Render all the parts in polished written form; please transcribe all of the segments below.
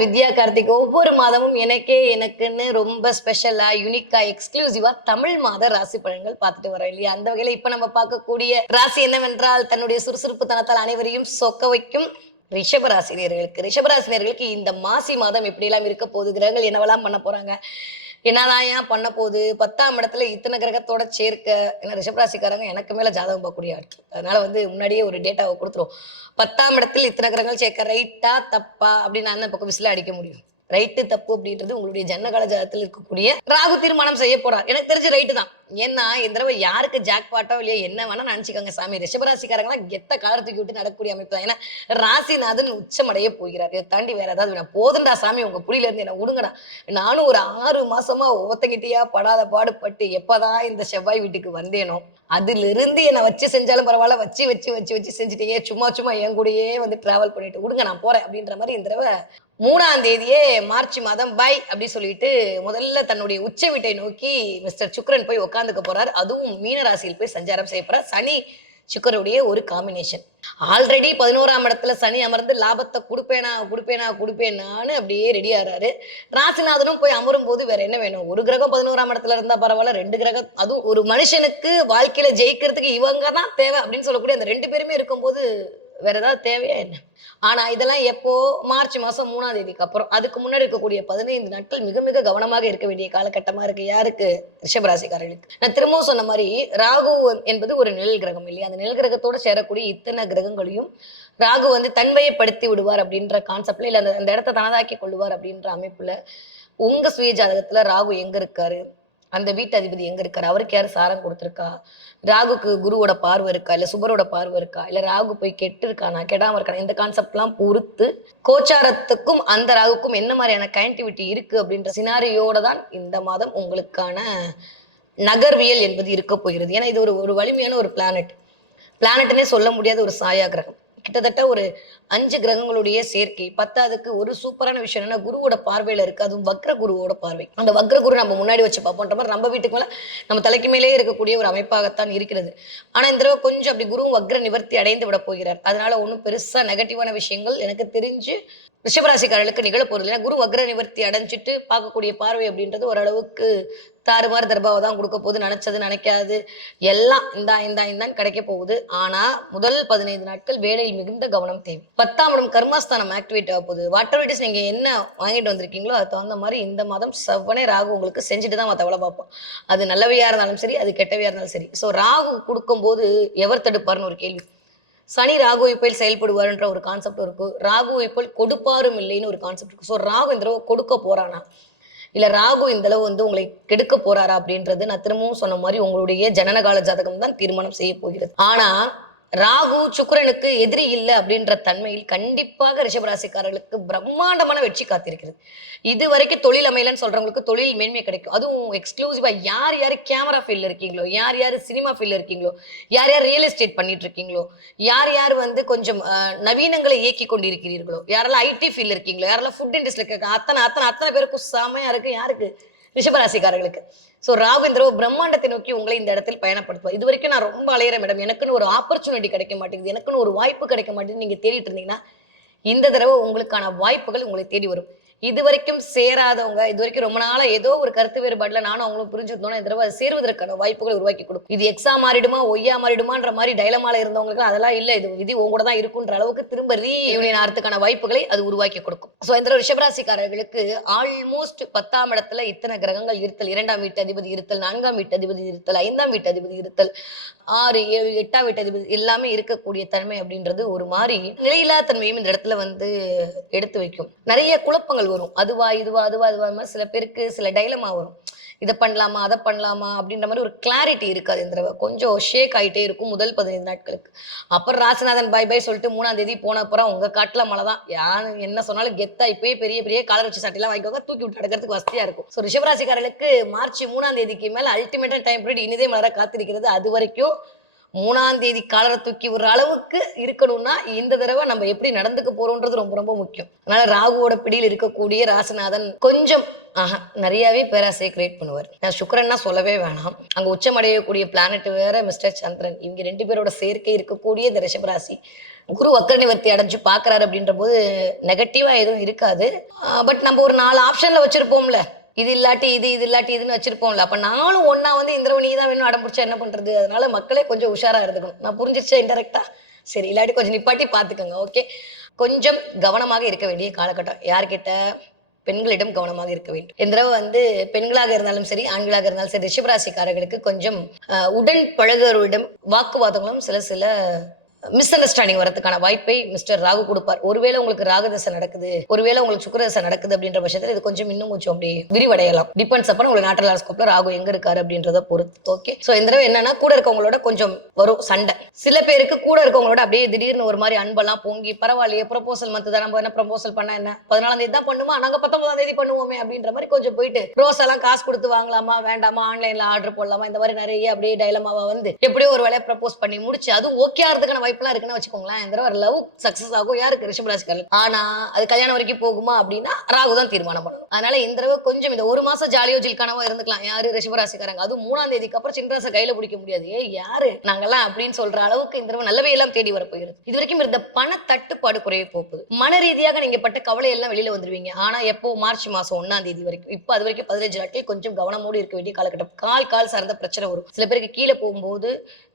வித்யா கார்த்திக் ஒவ்வொரு மாதமும் எனக்குன்னு ரொம்ப ஸ்பெஷலா யூனிக்கா எக்ஸ்க்ளூசிவா தமிழ் மாத ராசி பலன்கள் பார்த்துட்டு வரோம் இல்லையா? அந்த வகையில இப்ப நம்ம பார்க்கக்கூடிய ராசி என்னவென்றால் தன்னுடைய சுறுசுறுப்பு தனத்தால் அனைவரையும் சொக்க வைக்கும் ரிஷபராசினியர்களுக்கு இந்த மாசி மாதம் எப்படி எல்லாம் இருக்க போகுது, கிரகங்கள் என்னவெல்லாம் பண்ண போறாங்க, என்னதான் ஏன் பண்ண போகுது, 10ஆம் இடத்துல இத்தனை கிரகத்தோட சேர்க்க. ஏன்னா ரிஷபராசிக்காரங்க எனக்கு மேல ஜாதகம் பார்க்கக்கூடிய ஆட்கள், அதனால முன்னாடியே ஒரு டேட்டாவை கொடுத்துரும். 10ஆம் இடத்தில் இத்தனை கிரகங்கள் சேர்க்க ரைட்டா தப்பா அப்படின்னு நான் அந்த பக்கம் விசில அடிக்க முடியும். ரைட்டு தப்பு அப்படின்றது உங்களுடைய ஜன்னகால ஜாதகத்தில் இருக்கக்கூடிய ராகு தீர்மானம் செய்ய போறார். எனக்கு தெரிஞ்ச ரைட்டு தான். ஏன்னா இந்த தடவை யாருக்கு ஜாக் பாட்டோ இல்லையோ என்ன வேணா நினைச்சுக்கோங்க சாமி, ரிஷபராசிக்காரங்களாம் கெத்த காலர் தூக்கி விட்டு நடக்கக்கூடிய அமைப்பு தான். ஏன்னா ராசிநாதன் உச்சமடைய போகிறார். இதை தாண்டி வேற ஏதாவது போதுண்டா சாமி உங்க புடியில இருந்து என்ன விடுங்கடா. நானும் ஒரு 6 மாசமா ஒவ்வொருத்தங்கிட்டயா படாத பாடுபட்டு எப்பதான் இந்த செவ்வாய் வீட்டுக்கு வந்தேனோ அதுல இருந்து என்னை வச்சு செஞ்சாலும் பரவாயில்ல, வச்சு வச்சு வச்சு வச்சு செஞ்சுட்டீங்க, சும்மா சும்மா என் கூடயே டிராவல் பண்ணிட்டு விடுங்க நான் போறேன் அப்படின்ற மாதிரி இந்த தடவை 3ஆம் தேதியே மார்ச் மாதம் பை அப்படி சொல்லிட்டு முதல்ல தன்னுடைய உச்ச வீட்டை நோக்கி மிஸ்டர் சுக்ரன் போய் உட்காந்துக்க போறார். அதுவும் மீனராசியில் போய் சஞ்சாரம் செய்ய போறார். சனி சுக்கருடைய ஒரு காம்பினேஷன். ஆல்ரெடி 11ஆம் இடத்துல சனி அமர்ந்து லாபத்தை கொடுப்பேனான்னு அப்படியே ரெடி ஆறாரு. ராசிநாதனும் போய் அமரும் போது வேற என்ன வேணும்? ஒரு கிரகம் 11ஆம் இடத்துல இருந்தா பரவாயில்ல, 2 கிரகம், அதுவும் ஒரு மனுஷனுக்கு வாழ்க்கையில ஜெயிக்கிறதுக்கு இவங்க தான் தேவை அப்படின்னு சொல்லக்கூடிய அந்த 2 பேருமே இருக்கும்போது வேற ஏதாவது தேவையா என்ன? ஆனா இதெல்லாம் எப்போ? மார்ச் மாசம் 3ஆம் தேதிக்கு அப்புறம். அதுக்கு முன்னாடி இருக்கக்கூடிய 15 நாட்கள் மிக மிக கவனமாக இருக்க வேண்டிய காலகட்டமா இருக்கு. யாருக்கு? ரிஷபராசிக்காரர்களுக்கு. நான் திரும்பவும் சொன்ன மாதிரி ராகு என்பது ஒரு நிழல் கிரகம் இல்லையா? அந்த நிழல் கிரகத்தோட சேரக்கூடிய இத்தனை கிரகங்களையும் ராகு தன்மையப்படுத்தி விடுவார் அப்படின்ற கான்செப்ட்ல, இல்ல அந்த இடத்த தனதாக்கி கொள்ளுவார் அப்படின்ற அமைப்புல உங்க சுய ஜாதகத்துல ராகு எங்க இருக்காரு, அந்த வீட்டு அதிபதி எங்க இருக்காரு, அவருக்கு யாரு சாரம் கொடுத்துருக்கா, ராகுக்கு குருவோட பார்வை இருக்கா, இல்ல சுபரோட பார்வை இருக்கா, இல்ல ராகு போய் கெட்டு இருக்கானா கெடாம இருக்கானா, இந்த கான்செப்ட் எல்லாம் பொறுத்து கோச்சாரத்துக்கும் அந்த ராகுக்கும் என்ன மாதிரியான கனெக்டிவிட்டி இருக்கு அப்படின்ற சினாரியோட தான் இந்த மாதம் உங்களுக்கான நகர்வியல் என்பது இருக்க போகிறது. ஏன்னா இது ஒரு வலிமையான ஒரு பிளானட்னே சொல்ல முடியாத ஒரு சாயா கிரகம். கிட்டத்தட்ட ஒரு 5 கிரகங்களுடைய சேர்க்கை. 10ஆவதுக்கு ஒரு சூப்பரான விஷயம் என்னன்னா குருவோட பார்வையில இருக்கு, அதுவும் வக்ர குருவோட பார்வை. அந்த வக்ர குரு நம்ம முன்னாடி வச்சு பார்ப்போன்ற மாதிரி நம்ம வீட்டுக்கு மேல நம்ம தலைக்கு மேலே இருக்கக்கூடிய ஒரு அமைப்பாகத்தான் இருக்கிறது. ஆனா இந்த தடவை கொஞ்சம் அப்படி குருவும் வக்ர நிவர்த்தி அடைந்து விட போகிறார். அதனால ஒன்றும் பெருசா நெகட்டிவான விஷயங்கள் எனக்கு தெரிஞ்சு ரிஷபராசிக்காரர்களுக்கு நிகழ போறது. ஏன்னா குரு வக்ர நிவர்த்தி அடைஞ்சிட்டு பார்க்கக்கூடிய பார்வை அப்படின்றது ஓரளவுக்கு தாறுமாறு தர்பாவை தான் கொடுக்க போகுது. நினைச்சது நினைக்காது எல்லாம் இந்தான் கிடைக்க போகுது. ஆனா முதல் 15 நாட்கள் வேலையில் மிகுந்த கவனம் தேவை. 10ஆம் இடம் கர்மஸ்தானம் ஆக்டிவேட் ஆக போகுது. வாட்டர் வீட்டிஸ் நீங்க என்ன வாங்கிட்டு வந்திருக்கீங்களோ அது தகுந்த மாதிரி இந்த மாதம் செவ்வனே ராகு உங்களுக்கு செஞ்சுட்டு தான் மற்ற பார்ப்போம். அது நல்லவையா இருந்தாலும் சரி, அது கெட்டவையா இருந்தாலும் சரி. ஸோ ராகு கொடுக்கும் போது எவர் தடுப்பார்னு ஒரு கேள்வி. சனி ராகுவை போல் செயல்படுவார்ன்ற ஒரு கான்செப்ட் இருக்கு. ராகுவை போல் கொடுப்பாரும் இல்லைன்னு ஒரு கான்செப்ட் இருக்கு. ஸோ ராகு இந்த தடவை கொடுக்க போறானா, இல்ல ராகு இந்த அளவு உங்களை கெடுக்க போறாரா அப்படின்றது நான் திரும்பவும் சொன்ன மாதிரி உங்களுடைய ஜனனகால ஜாதகம் தான் தீர்மானம் செய்ய போகிறது. ஆனா ராகு சுக்கிரனுக்கு எதிரி இல்லை அப்படின்ற தன்மையில் கண்டிப்பாக ரிஷபராசிக்காரர்களுக்கு பிரம்மாண்டமான வெற்றி காத்திருக்கிறது. இது வரைக்கும் தொழில் அமையலன்னு சொல்றவங்களுக்கு தொழில் மேன்மை கிடைக்கும். அதுவும் எக்ஸ்க்ளூசிவா யார் கேமரா ஃபீல்ட்ல இருக்கீங்களோ, யார் சினிமா ஃபீல்ட்ல இருக்கீங்களோ, யார் ரியல் எஸ்டேட் பண்ணிட்டு இருக்கீங்களோ, யார் கொஞ்சம் நவீனங்களை இயக்கி கொண்டு இருக்கிறீர்களோ, யாரெல்லாம் ஐடி ஃபீல்ட்ல இருக்கீங்களோ, யாரெல்லாம் ஃபுட் இண்டஸ்ட்ரியில இருக்க அத்தனை பேருக்கும் செமையா இருக்கு. யாருக்கு? ரிஷபராசிக்காரர்களுக்கு. ஸோ ராகு இந்த பிரம்மாண்டத்தை நோக்கி உங்களை இந்த இடத்தில் பயணப்படுத்துவார். இது வரைக்கும் நான் ரொம்ப அலையிற மேடம், எனக்குன்னு ஒரு ஆப்பர்ச்சுனிட்டி கிடைக்க மாட்டேங்குது, எனக்குன்னு ஒரு வாய்ப்பு கிடைக்க மாட்டேங்குது நீங்க தேடிட்டு இருந்தீங்கன்னா இந்த தடவை உங்களுக்கான வாய்ப்புகள் உங்களை தேடி வரும். இது வரைக்கும் சேராதவங்க, இது வரைக்கும் ரொம்ப நாளா ஏதோ ஒரு கருத்து வேறுபாடுல நானும் அவங்களும் புரிஞ்சுக்கணும், இந்த தடவை சேருவதற்கான வாய்ப்புகளை உருவாக்கி கொடுக்கும். இது எக்ஸா மாறிடுமா ஒய்யா மாறிடுமான்ற மாதிரி டைலமால இருந்தவங்களுக்கு அதெல்லாம் இல்ல, இது விதி உங்களோட தான் இருக்குன்ற அளவுக்கு திரும்ப ரீயூனியன் ஆகிறதுக்கான வாய்ப்புகளை அது உருவாக்கி கொடுக்கும். ஸோ இந்த ரிஷபராசிக்காரர்களுக்கு ஆல்மோஸ்ட் 10ஆம் இடத்துல இத்தனை கிரகங்கள் இருத்தல், 2ஆம் வீட்டு அதிபதி இருத்தல், 4ஆம் வீட்டு அதிபதி இருத்தல், 5ஆம் வீட்டு அதிபதி இருத்தல், 6, 7, 8ஆம் வீட்டு அதிபதி எல்லாமே இருக்கக்கூடிய தன்மை அப்படின்றது ஒரு மாதிரி நிலையில்லா தன்மையும் இந்த இடத்துல எடுத்து வைக்கும். நிறைய குழப்பங்கள் வரும். அதுவா சில பேருக்கு சில டைலமா வரும். இதை பண்ணலாமா அதை பண்ணலாமா அப்படின்ற மாதிரி ஒரு கிளாரிட்டி இருக்காது. இந்த தடவை கொஞ்சம் ஷேக் ஆகிட்டே இருக்கும் முதல் 15 நாட்களுக்கு. அப்புறம் ராசிநாதன் பை சொல்லிட்டு 3ஆம் தேதி போன அப்புறம் உங்க காட்டுல மழை தான். யாரு என்ன சொன்னாலும் கெத்தா இப்பயே பெரிய பெரிய காலர் வச்சு சட்டையெல்லாம் வாங்கிக்கோங்க, தூக்கி விட்டு அடக்கிறதுக்கு வசதியா இருக்கும். ஸோ ரிஷபராசிக்காரர்களுக்கு மார்ச் 3ஆம் தேதிக்கு மேல அல்டிமேட்டான டைம் பீரியட் இனிதே மலர காத்திருக்கிறது. அது வரைக்கும் 3ஆம் தேதி காலரை தூக்கி ஒரு அளவுக்கு இருக்கணும்னா இந்த தடவை நம்ம எப்படி நடந்துக்க போறோம்ன்றது ரொம்ப ரொம்ப முக்கியம். அதனால ராகுவோட பிடியில் இருக்கக்கூடிய ராசிநாதன் கொஞ்சம் நிறையவே பேராசையை கிரியேட் பண்ணுவார். நான் சுக்கிரன்னா சொல்லவே வேணாம். அங்க உச்சமடையக்கூடிய பிளானட் வேற மிஸ்டர் சந்திரன். இவங்க 2 பேரோட சேர்க்கை இருக்கக்கூடிய இந்த ரிஷபராசி குரு வக்கர நிவர்த்தி அடைஞ்சு பாக்குறாரு அப்படின்ற போது நெகட்டிவா எதுவும் இருக்காது. பட் நம்ம ஒரு 4 ஆப்ஷன்ல வச்சிருப்போம்ல, இது இல்லாட்டி இது, இது இல்லாட்டி இதுன்னு வச்சிருப்போம்ல. அப்ப நானும் ஒண்ணா வந்து இந்திரவ நீ தான் வேணும் அடம் பிடிச்சா என்ன பண்றது? அதனால மக்களே கொஞ்சம் உஷாரா இருந்துக்கணும். நான் புரிஞ்சிருச்சா இன்டெரக்ட்டா? சரி, இல்லாட்டி கொஞ்சம் நிப்பாட்டி பார்த்துக்கங்க. ஓகே. கொஞ்சம் கவனமாக இருக்க வேண்டிய காலகட்டம். யார்கிட்ட? பெண்களிடம் கவனமாக இருக்க வேண்டும். இந்த தடவ வந்து பெண்களாக இருந்தாலும் சரி, ஆண்களாக இருந்தாலும் சரி, ரிஷபராசிக்காரர்களுக்கு கொஞ்சம் உடன் பழகுவரிடம் வாக்குவாதங்களும் சில சில மிஸ் அண்டர்ஸ்டாண்டிங் வரதுக்கான வாய்ப்பை மிஸ்டர் ராகு கொடுப்பார். ஒருவேளை உங்களுக்கு ராகு தசை நடக்குது, ஒருவேளை உங்களுக்கு சுக்கிர தசை நடக்குது அப்படின்ற பட்சத்தில் இது கொஞ்சம் இன்னும் கொஞ்சம் அப்படி விரிவடையலாம். டிபெண்ட்ஸ் அப்ப உங்களுக்கு நாட்டல் ஹாரோஸ்கோப்ல ராகு எங்க இருக்காரு அப்படின்றத பொறுத்து. ஓகே. சோ இந்த தடவை என்னன்னா கூட இருக்கவங்களோட கொஞ்சம் வரும் சண்டை. சில பேருக்கு கூட இருக்கவங்களோட அப்படியே திடீர்னு ஒரு மாதிரி அன்பெல்லாம் பொங்கி பரவாயில்லையே ப்ரொபோசல் மந்த் தான் நம்ம என்ன ப்ரொபோசல் பண்ணா என்ன 14ஆம் தேதி தான் பண்ணுமா, நாங்க 19ஆம் தேதி பண்ணுவோமே அப்படின்ற மாதிரி கொஞ்சம் போயிட்டு ரோஸ் எல்லாம் காசு கொடுத்து வாங்கலாமா வேண்டாமா, ஆன்லைன்ல ஆர்டர் போடலாமா, இந்த மாதிரி நிறைய அப்படியே டைலமாவா வந்து எப்படியோ ஒரு வேலையை ப்ரப்போஸ் பண்ணி முடிச்சு அது ஓகே ஆகிறதுக்கான வாய்ப்புலாம் இருக்குன்னு வச்சுக்கோங்களேன். இந்த தடவை லவ் சக்சஸ் ஆகும். யாருக்கு? ரிஷபராசிக்காரர்கள். ஆனா அது கல்யாணம் வரைக்கும் போகுமா அப்படின்னா ராகு தான் தீர்மானம் பண்ணணும். அதனால இந்த தடவை கொஞ்சம் இந்த ஒரு மாசம் ஜாலியோ ஜில்கானவோ இருந்துக்கலாம். யாரு? ரிஷபராசிக்காரங்க. அதுவும் 3ஆம் தேதிக்கு அப்புறம் சின்ராசை கையில பிடிக்க முடியாது. யாரு நாங்கெல்லாம் அப்படின்னு சொல்ற அளவுக்கு இந்த தடவை நல்லவே எல்லாம் தேடி வரப்போகிறது. இது வரைக்கும் இருந்த பண தட்டுப்பாடு குறைய போகுது. மன ரீதியாக நீங்க பட்ட கவலை எல்லாம் வெளியில வந்துருவீங்க. ஆனா எப்போ? மார்ச் மாசம் 1ஆம் தேதி வரைக்கும். இப்போ அது வரைக்கும் 15 நாட்கள் கொஞ்சம் கவனமோடு இருக்க வேண்டிய காலகட்டம். கால் சார்ந்த பிரச்சனை வரும். சில பேருக்கு கீழே போகும்போது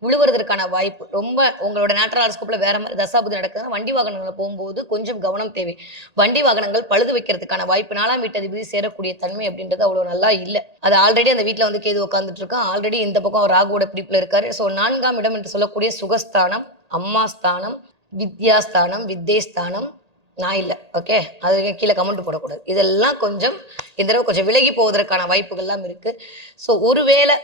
விழுவுறதுக்கான வாய்ப்பு ரொம்ப. உங்களோட நேட்டரல் ஹாரோஸ்கோப்ல வேற மாதிரி தசாபுதி நடக்குதுன்னா வண்டி வாகனங்களை போகும்போது கொஞ்சம் கவனம் தேவை. வண்டி வாகனங்கள் பழுது வைக்கிறதுக்கான வாய்ப்பு. 4ஆம் வீட்டதிபதி சேரக்கூடிய தன்மை அப்படின்றது அவ்வளவு நல்லா இல்ல. அது ஆல்ரெடி அந்த வீட்டுல வந்து கேது உட்கார்ந்துட்டு இருக்கான். ஆல்ரெடி இந்த பக்கம் ராகுவோட பிடிப்புல இருக்காரு. சோ 4ஆம் இடம் என்று சொல்லக்கூடிய சுகஸ்தானம், அம்மா ஸ்தானம், வித்யாஸ்தானம், வித்தேஸ்தானம் நான் இல்ல. ஓகே. அது கீழே கமெண்ட் போடக்கூடாது. இதெல்லாம் கொஞ்சம் இந்த தடவை கொஞ்சம் விலகி போவதற்கான வாய்ப்புகள்லாம் இருக்கு. ஸோ ஒருவேளை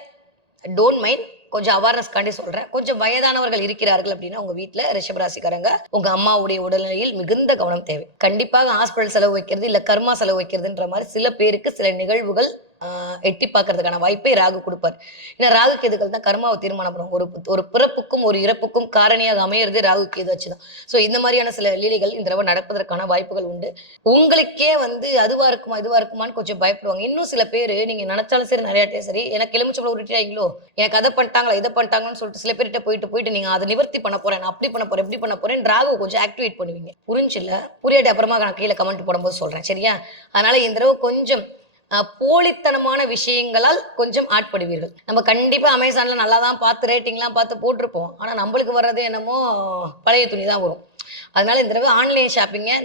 டோன்ட் மைண்ட், கொஞ்சம் அவேர்னஸ் காண்டி சொல்றேன். கொஞ்சம் வயதானவர்கள் இருக்கிறார்கள் அப்படின்னா உங்க வீட்டுல ரிஷபராசிக்காரங்க உங்க அம்மாவுடைய உடல்நிலையில் மிகுந்த கவனம் தேவை. கண்டிப்பாக ஹாஸ்பிட்டல் செலவு வைக்கிறது இல்ல கர்மா செலவு வைக்கிறதுன்ற மாதிரி சில பேருக்கு சில நிகழ்வுகள் எட்டி பார்க்கறதுக்கான வாய்ப்பை ராகு கொடுப்பார். ஏன்னா ராகு கேதுகள் தான் கர்மாவை தீர்மானம் பண்ணுவாங்க. ஒரு பிறப்புக்கும் ஒரு இறப்புக்கும் காரணியாக அமையிறது ராகு கேது வச்சுதான். ஸோ இந்த மாதிரியான சில லீலைகள் இந்த தடவை நடப்பதற்கான வாய்ப்புகள் உண்டு. உங்களுக்கே வந்து அதுவா இருக்குமான்னு கொஞ்சம் பயப்படுவாங்க. இன்னும் சில பேர் நீங்க நினைச்சாலும் சரி நிறையாட்டே சரி எனக்கு எலுமிச்சம்பளம் உருட்டிட்டாங்களோ, எனக்கு அதை பண்ணிட்டாங்களா இதை பண்ணிட்டாங்கன்னு சொல்லிட்டு சில பேர்கிட்ட போயிட்டு நீங்க அதை நிவர்த்தி பண்ண போறேன், நான் அப்படி பண்ண போறேன் இப்படி பண்ண போறேன் ராகு கொஞ்சம் ஆக்டிவேட் பண்ணுவீங்க. புரிஞ்சுல? புரியாட்டி அப்புறமா நான் கீழே கமெண்ட் போடும்போது சொல்றேன். சரியா? அதனால இந்த தடவை கொஞ்சம் போலித்தனமான விஷயங்களால் கொஞ்சம் ஆட்படுவீர்கள். நம்ம கண்டிப்பா அமேசான்ல நல்லா தான் பார்த்து ரேட்டிங்லாம் பார்த்து போட்டிருப்போம். ஆனா நம்மளுக்கு வர்றது என்னமோ பழைய துணி தான் வரும். அதனால இந்த தடவை ஆன்லைன் ஷாப்பிங்கை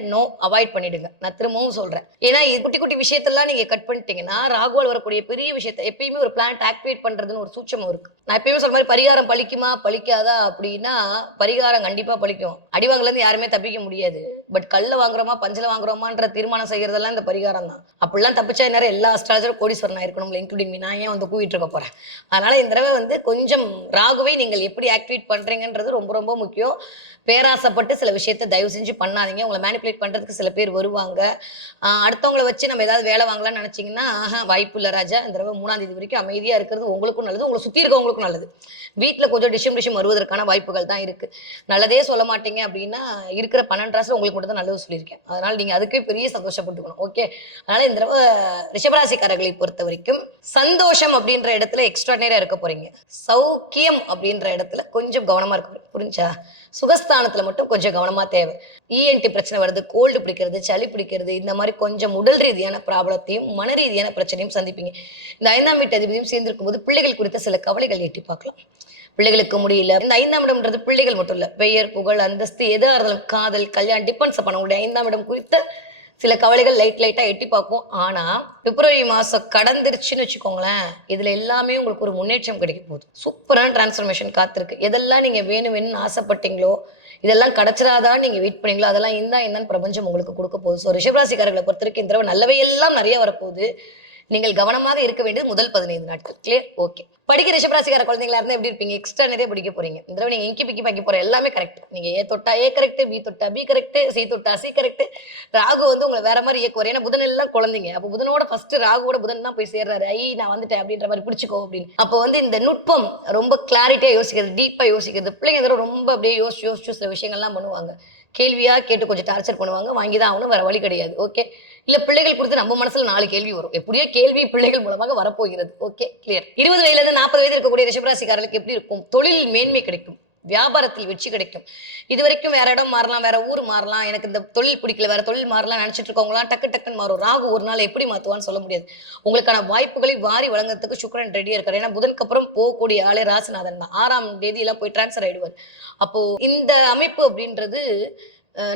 அவாய்ட் பண்ணிடுங்க. நான் திரும்பவும் சொல்றேன். ஏன்னா இது குட்டி குட்டி விஷயத்தெல்லாம் நீங்க கட் பண்ணிட்டீங்கன்னா ராகுவால் வரக்கூடிய பெரிய விஷயத்தை எப்பயுமே ஒரு பிளான்ட் ஆக்டிவேட் பண்றதுன்னு ஒரு சூட்சமும் இருக்கு. நான் எப்பயுமே சொல்ற மாதிரி பரிகாரம் பலிக்குமா பலிக்காதா அப்படின்னா பரிகாரம் கண்டிப்பா பலிக்கும். அடிவாங்கல இருந்து யாருமே தப்பிக்க முடியாது. பட் கல்ல வாங்குறோமா பஞ்சல வாங்குறோமான்ற தீர்மானம் செய்யறதெல்லாம் இந்த பரிகாரம் தான். அப்படிலாம் தப்பிச்சா நேரம் எல்லா அஸ்ட்ராலஜரும் கோடீஸ்வரன் ஆயிருக்கணும்ல, இன்க்ளூடிங் மீ. நான் ஏன் வந்து கூவிட்டு இருக்க போறேன். அதனால இந்த தடவை வந்து கொஞ்சம் ராகுவை நீங்கள் எப்படி ஆக்டிவேட் பண்றீங்கன்றது ரொம்ப ரொம்ப முக்கியம். பேராசைப்பட்டு சில விஷயத்த தயவு செஞ்சு பண்ணாதீங்க. உங்களை மேனிபுலேட் பண்றதுக்கு சில பேர் வருவாங்க. அடுத்தவங்களை வச்சு நம்ம ஏதாவது வேலை வாங்கலாம்னு நினைச்சீங்கன்னா வாய்ப்பு இல்லை ராஜா. இந்த தடவை 3ஆம் தேதி வரைக்கும் அமைதியா இருக்கிறது உங்களுக்கும் நல்லது, உங்களை சுத்தி இருக்கவங்களுக்கும் நல்லது. வீட்டுல கொஞ்சம் டிஷம் வருவதற்கான வாய்ப்புகள் தான் இருக்கு. நல்லதே சொல்ல மாட்டீங்க அப்படின்னா இருக்கிற 12 ராசில உங்களுக்கு மட்டும் தான் நல்லது சொல்லியிருக்கேன். அதனால நீங்க அதுக்கே பெரிய சந்தோஷப்பட்டுக்கணும். ஓகே. அதனால இந்த தடவை ரிஷபராசிக்காரர்களை பொறுத்த வரைக்கும் சந்தோஷம் அப்படின்ற இடத்துல எக்ஸ்ட்ராடினரியா இருக்க போறீங்க. சௌக்கியம் அப்படின்ற இடத்துல கொஞ்சம் கவனமா இருக்க போறீங்க. புரிஞ்சா? சுகஸ்தானத்துல மட்டும் கொஞ்சம் கவனமா தேவை. இஎன்டி பிரச்சனை வருது, கோல்டு பிடிக்கிறது, சளி பிடிக்கிறது, இந்த மாதிரி கொஞ்சம் உடல் ரீதியான ப்ராப்ளத்தையும் மன ரீதியான பிரச்சனையும் சந்திப்பீங்க. இந்த 5ஆம் வீட்டு அதிபதியும் சேர்ந்திருக்கும் போது பிள்ளைகள் குறித்த சில கவலைகள் எட்டி பார்க்கலாம். பிள்ளைகளுக்கு முடியல. இந்த 5ஆம் இடம்ன்றது பிள்ளைகள் மட்டும் இல்ல, பெயர் புகழ் அந்தஸ்து எதா இருந்தாலும் காதல் கல்யாணம் டிபெண்ட்ஸ் பண்ண உங்களுடைய 5ஆம் இடம் குறித்த சில கவலைகள் லைட்டா எட்டி பார்க்கும். ஆனா பிப்ரவரி மாசம் கடந்துருச்சுன்னு வச்சுக்கோங்களேன், இதுல எல்லாமே உங்களுக்கு ஒரு முன்னேற்றம் கிடைக்க போகுது. சூப்பரான டிரான்ஸ்ஃபர்மேஷன் காத்திருக்கு. எதெல்லாம் நீங்க வேணும்னு ஆசைப்பட்டீங்களோ, இதெல்லாம் கிடைச்சிடாதான் நீங்க வெயிட் பண்ணீங்களோ, அதெல்லாம் இந்தான்னு பிரபஞ்சம் உங்களுக்கு கொடுக்க போகுது. ஸோ ரிஷபராசிக்காரர்களை பொறுத்த வரைக்கும் இந்த தடவை நல்லவை எல்லாம் நிறைய வரப்போகுது. நீங்கள் கவனமாக இருக்க வேண்டியது முதல் 15 நாட்கள். கிளியர்? ஓகே. படிக்க ரிஷபராசிக்கார குழந்தைங்களா இருந்தா எப்படி இருப்பீங்க? எக்ஸ்ட்ரா நிறைய படிக்க போறீங்க. இந்த தடவை நீங்க இங்கி பிக்கி பாக்கி போற எல்லாமே கரெக்ட். நீங்க ஏ தொட்டா ஏ கரெக்ட், பி தொட்டா பி கரெக்ட், சி தொட்டா சி கரெக்ட். ராகு வந்து உங்களை வேற மாதிரி இயக்குவார். ஏன்னா புதன் எல்லாம் குழந்தைங்க. அப்போ புதனோட ஃபர்ஸ்ட் ராகுவோட புதன் தான் போய் சேர்றாரு. நான் வந்துட்டேன் அப்படின்ற மாதிரி பிடிச்சிக்கோ அப்படின்னு. அப்போ வந்து இந்த நுட்பம் ரொம்ப கிளாரிட்டியா யோசிக்கிறது, டீப்பா யோசிக்கிறது. பிள்ளைங்க இந்த ரொம்ப அப்படியே யோசிச்சு சில விஷயங்கள்லாம் பண்ணுவாங்க. கேள்வியா கேட்டு கொஞ்சம் டார்ச்சர் பண்ணுவாங்க. வாங்கிதான் ஆகணும், வேற வழி கிடையாது. ஓகே. இல்ல பிள்ளைகள் குறித்து நம்ம மனசுல 4 கேள்வி வரும். எப்படியோ கேள்வி பிள்ளைகள் மூலமாக வரப்போகிறது. ஓகே. கிளியர்? 20 வயதுல இருந்து 40 வயது இருக்கக்கூடிய ரிஷபராசிக்காரர்களுக்கு எப்படி இருக்கும்? தொழில் மேன்மை கிடைக்கும். வியாபாரத்தில் வெற்றி கிடைக்கும். இதுவரைக்கும் வேற இடம் மாறலாம், வேற ஊர் மாறலாம், எனக்கு இந்த தொழில் பிடிக்கல, வேற தொழில் மாறலாம் நினைச்சிட்டு இருக்கவங்களாம் டக்கு டக்குன்னு மாறும். ராகு ஒரு நாள் எப்படி மாத்துவான்னு சொல்ல முடியாது. உங்களுக்கான வாய்ப்புகளை வாரி வழங்குறதுக்கு சுக்கிரன் ரெடியா இருக்காரு. ஏன்னா புதனுக்கு அப்புறம் போகக்கூடிய ஆளே ராசிநாதன் தான். 6ஆம் தேதி எல்லாம் போய் டிரான்ஸ்ஃபர் ஆயிடுவார். அப்போ இந்த அமைப்பு அப்படின்றது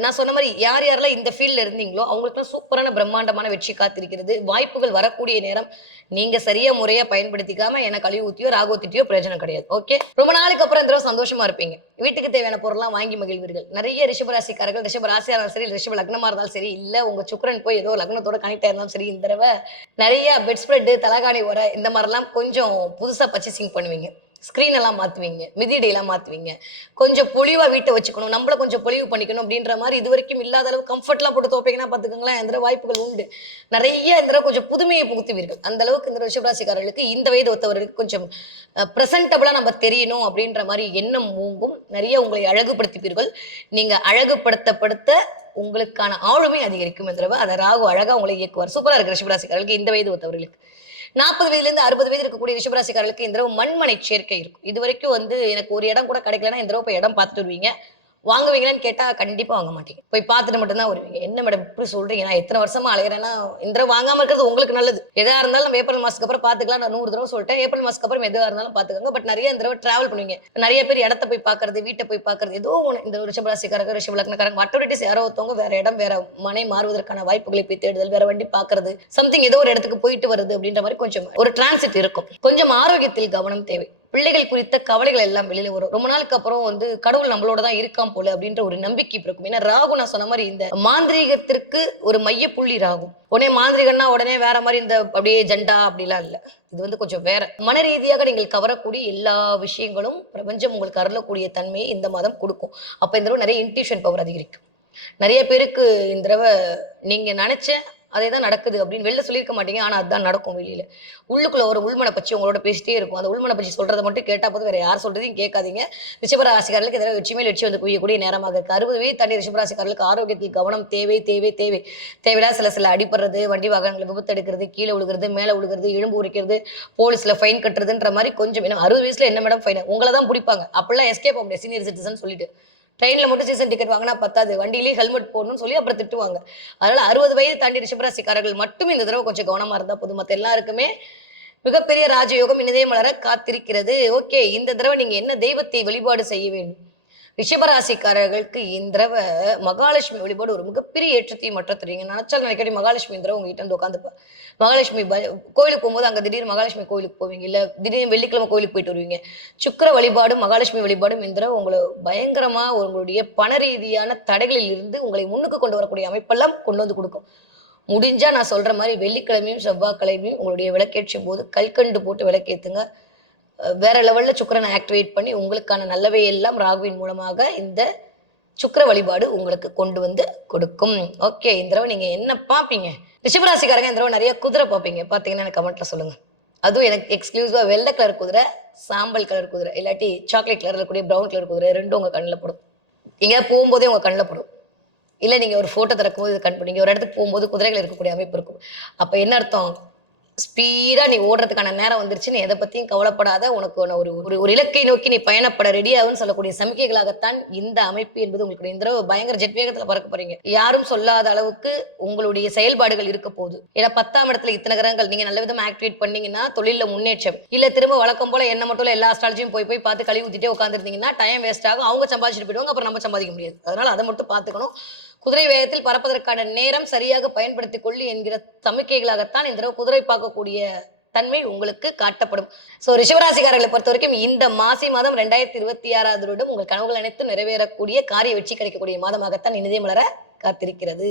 நான் சொன்ன மாரி யார் யாரெல்லாம் இந்த ஃபீல்ட்ல இருந்தீங்களோ, அவங்களுக்கெல்லாம் சூப்பரான பிரம்மாண்டமான வெற்றி காத்திருக்கிறது. வாய்ப்புகள் வரக்கூடிய நேரம். நீங்க சரியா முறையா பயன்படுத்திக்காம என்ன கழுவி ஊத்தியோ, ராகு ஊத்திட்டியோ பிரயோஜனம் கிடையாது. ஓகே. ரொம்ப நாளுக்கு அப்புறம் இந்த தடவ சந்தோஷமா இருப்பீங்க. வீட்டுக்கு தேவையான பொருள்லாம் வாங்கி மகிழ்வீர்கள். நெறைய ரிஷப ராசிக்காரர்கள், ரிஷப ராசியா இருந்தாலும் சரி, ரிஷப லக்னமா இருந்தாலும் சரி, இல்ல உங்க சுக்கிரன் போய் ஏதோ லக்னத்தோட கனெக்ட் ஆயிருந்தாலும் சரி, இந்த தடவ நெறைய பெட் ஸ்ப்ரெட், தலகாணி உறை இந்த மாரிலாம் கொஞ்சம் புதுசா பர்ச்சேசிங் பண்ணுவீங்க. ஸ்க்ரீன் எல்லாம் மாத்துவீங்க, மிதியடியெல்லாம் மாத்துவீங்க. கொஞ்சம் பொலிவா வீட்ட வச்சுக்கணும், நம்மள கொஞ்சம் பொலிவு பண்ணிக்கணும் அப்படின்ற மாரி இதுவரைக்கும் இல்லாத அளவு கம்ஃபர்ட்லாம் போட்டு துவைப்பீங்கன்னா பாத்துக்கோங்களேன், இந்த தடவ வாய்ப்புகள் உண்டு. நெறைய இந்த தடவ கொஞ்சம் புதுமையை புகுத்துவீர்கள். அந்த அளவுக்கு இந்த ரிஷபராசிக்காரர்களுக்கு இந்த வயது ஒத்தவர்களுக்கு கொஞ்சம் பிரசன்டபிளா நம்ம தெரியணும் அப்படின்ற மாரி எண்ணம் ஓங்கும். நெறைய உங்களை அழகுபடுத்திப்பீர்கள். நீங்க அழகுபடுத்த உங்களுக்கான ஆளுமை அதிகரிக்கும் இந்த தடவ. அத ராகு அழகா உங்களை இயக்குவார். சூப்பரா இருக்கு ரிஷபராசிக்காரர்களுக்கு இந்த வயது ஒத்தவர்களுக்கு. 40 வயதிலிருந்து 60 வயது இருக்கக்கூடிய ரிஷபராசிக்காரர்களுக்கு இந்த தடவை மண்மனை சேர்க்கை இருக்கும். இதுவரைக்கும் எனக்கு ஒரு இடம் கூட கிடைக்கலன்னா இந்த தடவை போய் இடம் பார்த்துட்டு வருவீங்க. வாங்குவீங்களான்னு கேட்டா கண்டிப்பா வாங்க மாட்டீங்க. போய் பார்த்துட்டு மட்டும் தான் வருவீங்க. என்ன மேடம் இப்படி சொல்றீங்க? நான் எத்தனை வருஷமா அலையறேன்னா இந்த தடவை வாங்காம இருக்கிறது உங்களுக்கு நல்லது. எதா இருந்தாலும் நம்ம ஏப்ரல் மாசத்துக்கு அப்புறம் பார்த்துக்கலாம். நான் 100 தடவை சொல்லிட்டேன். ஏப்ரல் மாசத்துக்கு அப்புறம் எதுவா இருந்தாலும் பார்த்துக்கோங்க. பட் நிறைய இந்த தடவை டிராவல் பண்ணுவீங்க. நிறைய பேர் இடத்த போய் பார்க்கறது, வீட்டை போய் பார்க்கறது, ஏதோ ஒண்ணு இந்த ரிஷபராசிக்காரங்க, ரிஷப லக்னக்காரங்க அட்டாரிட்டிஸ் யாரோ ஒருத்தவங்க வேற இடம், வேற மனை மாறுவதற்கான வாய்ப்புகளை போய் தேடுதல், வேற வண்டி பார்க்கறது, சம்திங் ஏதோ ஒரு இடத்துக்கு போயிட்டு வருது அப்படின்ற மாதிரி கொஞ்சம் ஒரு டிரான்சிட் இருக்கும். கொஞ்சம் ஆரோக்கியத்தில் கவனம் தேவை. பிள்ளைகள் குறித்த கவலைகள் எல்லாம் வெளியில வரும். ரொம்ப நாளுக்கு அப்புறம் கடவுள் நம்மளோட தான் இருக்கான் போல அப்படின்ற ஒரு நம்பிக்கை இருக்கும். ஏன்னா ராகு நான் சொன்ன மாதிரி இந்த மாந்திரீகத்திற்கு ஒரு மைய புள்ளி ராகு. உடனே மாந்திரிகன்னா உடனே வேற மாதிரி இந்த அப்படியே ஜெண்டா அப்படிலாம் இல்ல. இது கொஞ்சம் வேற. மன ரீதியாக நீங்கள் கவரக்கூடிய எல்லா விஷயங்களும் பிரபஞ்சம் உங்களுக்கு அருளக்கூடிய தன்மையை இந்த மாதம் கொடுக்கும். அப்ப இந்த தடவை நிறைய இன்ட்யூஷன் பவர் அதிகரிக்கும். நிறைய பேருக்கு இந்த தடவை நீங்க நினைச்ச அதேதான் நடக்குது அப்படின்னு வெளில சொல்லியிருக்க மாட்டீங்க. ஆனா அதுதான் நடக்கும் வெளியில. உள்ளுக்குள்ள ஒரு உள்மனை பற்றி உங்களோட பேசிட்டே இருக்கும். அந்த உள்மனை பற்றி சொல்றதை மட்டும் கேட்டா போதும், வேற யார் சொல்றதையும் கேட்காதீங்க. ரிஷபராசிக்காரர்களுக்கு இதெல்லாம் வெற்றி மேல் வெற்றி குவியக்கூடிய நேரமாக இருக்கு. 60 வயது தாண்டி ரிஷபராசிக்காரர்களுக்கு ஆரோக்கியத்தில் கவனம் தேவை தேவை தேவை. தேவையில்லா சில அடிப்படுறது, வண்டி வாகனங்களை விபத்து எடுக்கிறது, கீழே விழுகிறது, மேலே விழுகிறது, எலும்பு உரிக்கிறது, போலீஸ்ல ஃபைன் கட்டுறதுன்ற மாதிரி கொஞ்சம். ஏன்னா 60 வயசுல என்ன மேடம் ஃபைன்? உங்களை தான் பிடிப்பாங்க. அப்படிலாம் எஸ்கேப் ஆக முடியாது சீனியர் சிட்டிசன் சொல்லிட்டு. ட்ரெயின்ல மட்டும் சீசன் டிக்கெட் வாங்கினா பத்தாது, வண்டியிலேயே ஹெல்மெட் போடணும்னு சொல்லி அப்புறம் திட்டுவாங்க. அதனால 60 வயது தாண்டி ரிஷபராசிக்காரர்கள் மட்டும் இந்த தடவை கொஞ்சம் கவனமா இருந்தா போதும். மத்த எல்லாருக்குமே மிகப்பெரிய ராஜயோகம் இனிதே மலர காத்திருக்கிறது. ஓகே, இந்த தடவை நீங்க என்ன தெய்வத்தை வழிபாடு செய்ய வேண்டும்? ரிஷபராசிக்காரர்களுக்கு இந்த தடவை மகாலட்சுமி வழிபாடு ஒரு மிகப்பெரிய ஏற்றத்தையும் மாற்றத்துறீங்க. நினைச்சாலும் நினைக்கடி மகாலட்சுமி இந்த தடவை உங்ககிட்ட வந்து உட்காந்துப்பா. மகாலட்சுமி கோயிலுக்கு போகும்போது அங்க திடீர்னு மகாலட்சுமி கோயிலுக்கு போவீங்க, இல்ல திடீர்னு வெள்ளிக்கிழமை கோயிலுக்கு போயிட்டு வருவீங்க. சுக்கிர வழிபாடும் மகாலட்சுமி வழிபாடும் இந்த தடவை உங்களை பயங்கரமா உங்களுடைய பண ரீதியான தடைகளில் இருந்து உங்களை முன்னுக்கு கொண்டு வரக்கூடிய அமைப்பெல்லாம் கொண்டு வந்து கொடுக்கும். முடிஞ்சா நான் சொல்ற மாதிரி வெள்ளிக்கிழமையும் செவ்வாய்க்கிழமையும் உங்களுடைய விளக்கேற்றும் போது கல்கண்டு போட்டு விளக்கேத்துங்க. வேற லெவல்ல சுக்கிரனை ஆக்டிவேட் பண்ணி உங்களுக்கான நல்லவை எல்லாம் ராகுவின் மூலமாக இந்த சுக்கிர வழிபாடு உங்களுக்கு கொண்டு வந்து கொடுக்கும். ஓகே, இந்த தடவை நீங்க என்ன பார்ப்பீங்க? ரிஷபராசிக்காரங்க இந்த தடவை நிறைய குதிரை பார்ப்பீங்க. பார்த்தீங்கன்னா எனக்கு கமெண்ட்ல சொல்லுங்க. அதுவும் எனக்கு எக்ஸ்க்ளூசிவா வெள்ளை கலர் குதிரை, சாம்பல் கலர் குதிரை, இல்லாட்டி சாக்லேட் கலர்ல கூடிய ப்ரௌன் கலர் குதிரை, ரெண்டும் உங்க கண்ணில் படும். எங்கேயாவது போகும்போதே உங்க கண்ணில் படும். இல்ல நீங்க ஒரு போட்டோ திறக்கும் போது கண் பண்ணீங்க, ஒரு இடத்துக்கு போகும்போது குதிரைகள் இருக்கக்கூடிய அமைப்பு இருக்கும். அப்ப என்ன அர்த்தம்? ஸ்பீடா நீ ஓடுறதுக்கான நேரம் வந்துருச்சுன்னு எதை பத்தியும் கவலைப்படாத, உனக்கு ஒரு ஒரு இலக்கை நோக்கி நீ பயணப்பட ரெடி ஆகுன்னு சொல்லக்கூடிய சமிக்கைகளாகத்தான் இந்த அமைப்பு என்பது உங்களுக்கு. இந்த தடவை பயங்கர ஜெட் வேகத்துல பறக்க போறீங்க. யாரும் சொல்லாத அளவுக்கு உங்களுடைய செயல்பாடுகள் இருக்க போகுது. ஏன்னா 10ஆம் இடத்துல இத்தனை கிரகங்கள் நீங்க நல்ல விதமா ஆக்டிவேட் பண்ணீங்கன்னா தொழில முன்னேற்றம். இல்ல திரும்ப வழக்கம் போல என்ன மட்டும் எல்லா அஸ்ட்ராலஜியும் போய் பார்த்து கழுவி ஊத்திட்டே உட்காந்துருந்தீங்கன்னா டைம் வேஸ்ட் ஆகும். அவங்க சம்பாதிச்சுட்டு போயிடுவாங்க, அப்புறம் நம்ம சம்பாதிக்க முடியாது. அதனால அதை மட்டும் பார்த்துக்கணும். குதிரை வேகத்தில் பறப்பதற்கான நேரம் சரியாக பயன்படுத்திக் கொள்ளு என்கிற சமிக்கைகளாகத்தான் இந்த குதிரை பார்க்கக்கூடிய தன்மை உங்களுக்கு காட்டப்படும். சோ ரிஷபராசிக்காரர்களை பொறுத்த வரைக்கும் இந்த மாசி மாதம் 2026 வருடம் உங்கள் கனவுகள் அனைத்தும் நிறைவேறக்கூடிய காரிய வெற்றி கிடைக்கக்கூடிய மாதமாகத்தான் இனிதே மலர காத்திருக்கிறது.